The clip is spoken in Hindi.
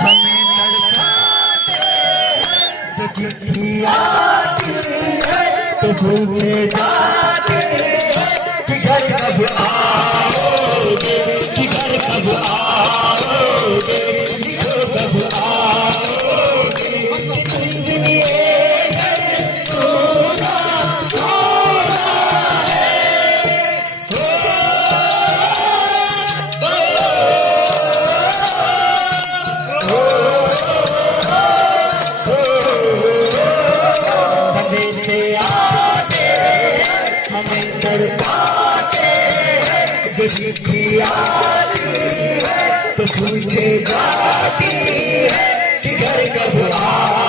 हमें तड़पाते हैं। चिट्ठी आती है तो पूछे जाते कि घर कब आओगे, कि घर कब आओगे, लिखो कब आओगे, तुम ये घर थोड़ा थोड़ा से आते हमें तड़पाते हैं। जो चिट्ठी आती है तो पूछे जाती है कि घर कब आ